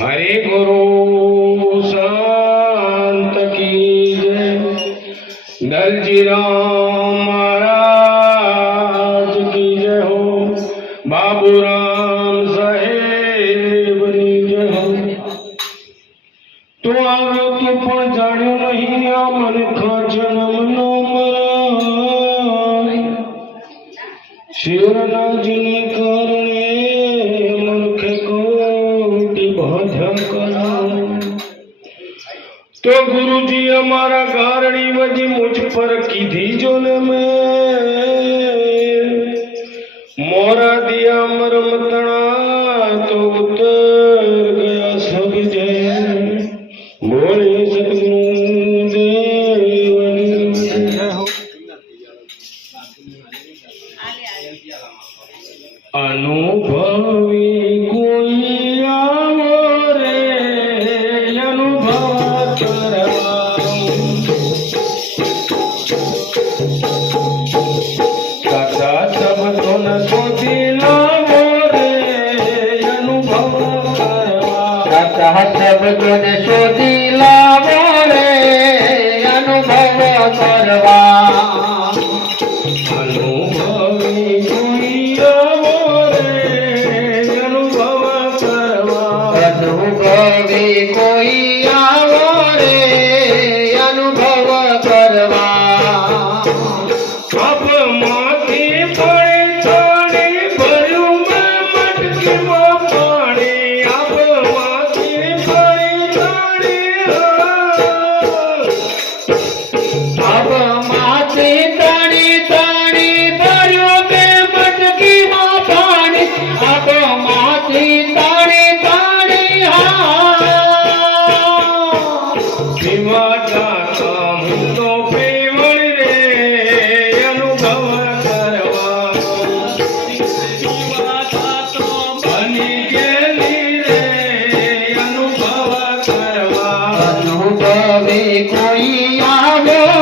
हरे गुरु संत की जय नल जी राम तो गुरु जी हमारा गारणी वजी मुझ पर कीधी जो मोरा दिया मरम तो उतर गया सब जय। बोले अनुभवी को સહસ્રબુદ્ધ શોધી લાવો રે અનુભવ કરવા Hallelujah!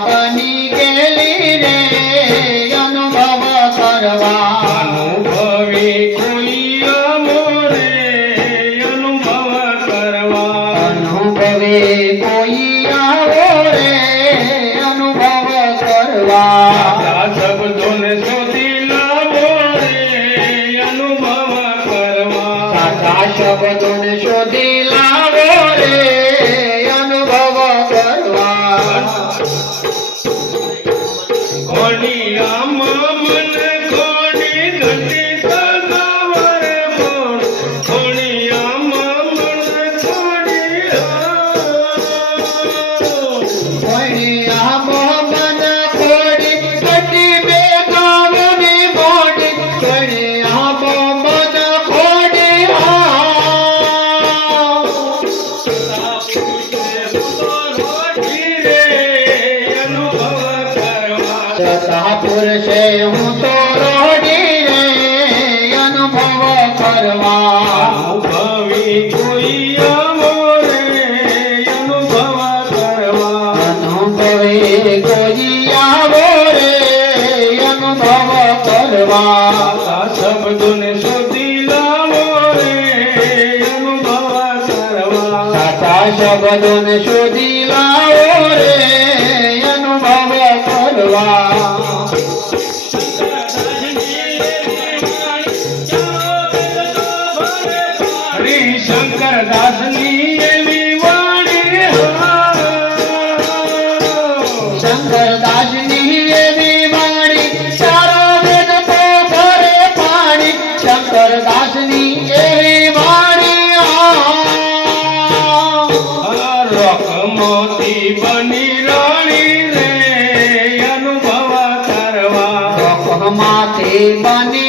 બની ગયેલી રે અનુભવ કરવા. અનુભવે કોઈ અમોરે અનુભવ કરવા અનુભવે કોઈ આવો રે અનુભવ કરવા શોધી श्यामा मन કરવા શબ્દોને શબ્દોને શોધી લાવો રે અનુભવ કરવા હરિશંકર દાસની বানে